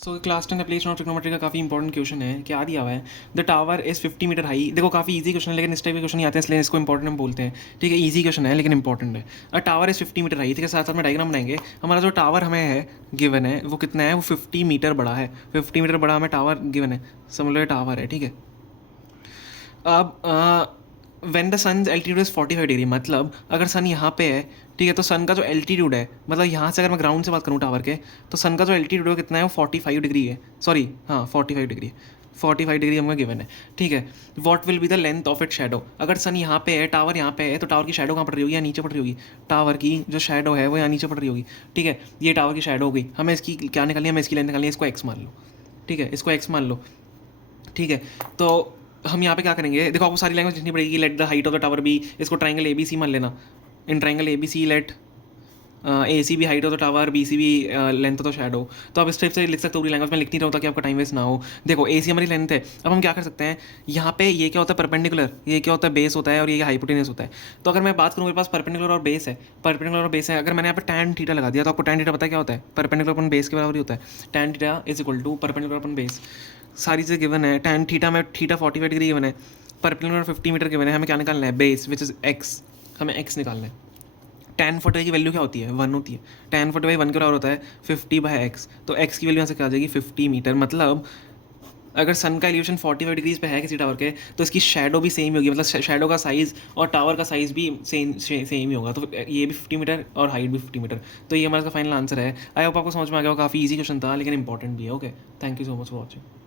So class 10 application of trigonometry का काफ़ी important question है। क्या दिया हुआ है? The tower is 50 metre high. देखो काफ़ी इजी क्वेश्चन है, लेकिन इस टाइप के क्वेश्चन नहीं आते हैं, इसलिए इसको इंपॉर्टेंट हम बोलते हैं। ठीक है, इजी क्वेश्चन है लेकिन इंपॉर्टेंट है। A tower is 50 metre high. ठीक है, साथ साथ में डायग्राम बनाएंगे। हमारा जो टावर हमें है गिवन है वो कितना है? वो 50 मीटर बड़ा है। 50 मीटर बड़ा हमें टावर गिवन है, समझ लो ये टावर है। ठीक है, अब when the sun altitude is 45 degree, मतलब अगर सन यहाँ पे है, ठीक है, तो सन का जो एल्टीट्यूड है, मतलब यहाँ से अगर मैं ग्राउंड से बात करूँ टावर के, तो सन का जो एल्टीट्यूड है कितना है? वो 45 डिग्री है। सॉरी, हाँ 45 डिग्री, 45 डिग्री हमको गिवन है। ठीक है, what will be the length of it shadow? अगर सन यहाँ पे है, टावर यहाँ पे है, तो टावर की शेडो कहाँ पड़ रही होगी? या नीचे पड़ रही होगी। टावर की जो शेडो है वो यहाँ नीचे पड़ रही होगी। ठीक है, ये टावर की शेडो हो गई। हमें इसकी क्या निकालनी है? हमें इसकी लेंथ निकालनी है। इसको एक्स मान लो। ठीक है, इसको एक्स मान लो। ठीक है, तो हम यहाँ पे क्या करेंगे? देखो आपको सारी लैंग्वेज लिखनी पड़ेगी। Let the height of the tower B, इसको ट्राइंगल ए बी सी मान लेना। In triangle A B C let A C be height of the tower, B C be length of the shadow. तो आप इस type से लिख सकते हो पूरी लैंग्वेज में, लिखती रहूँ ताकि आपका टाइम वेस्ट ना हो। देखो ए सी हमारी लेंथ है। अब हम क्या कर सकते हैं? यहाँ पे ये क्या होता है? परपेंडिकुलर। ये क्या होता है? बेस होता है, और ये हाइपोटेनस होता है। तो अगर मैं बात करूँ, मेरे पास परपेंडिकुलर और बेस है। परपेंडिकुलर और बेस है, अगर मैंने यहाँ पे टैन थीटा लगा दिया, तो आपको टैन थीटा पता है क्या होता है? परपेंडिकुलर अपन बेस के बराबर ही होता है। Tan theta is equal to perpendicular upon base. सारी चीज़ें गिवन है। टैन थीटा में थीटा 45 डिग्री गिवन है, परपेंडिकुलर 50 मीटर गिवन है। हमें क्या निकालना है? Base which is x. हमें एक्स निकालना है। टैन 45 की वैल्यू क्या होती है? 1 होती है। टैन 45 1 के बराबर होता है 50/x। तो x की वैल्यू यहाँ से क्या आ जाएगी? 50 मीटर। मतलब अगर सन का एलिवेशन 45 डिग्रीज पे है किसी टावर के, तो इसकी शेडो भी सेम ही होगी। मतलब शेडो का साइज़ और टावर का साइज़ भी सेम ही होगा। तो ये भी 50 मीटर और हाइट भी 50 मीटर। तो ये हमारा फाइनल आंसर है। आई होप आपको समझ में आ गया। काफ़ी ईजी क्वेश्चन था लेकिन इंपॉर्टेंट भी है। Okay, thank you so much for watching.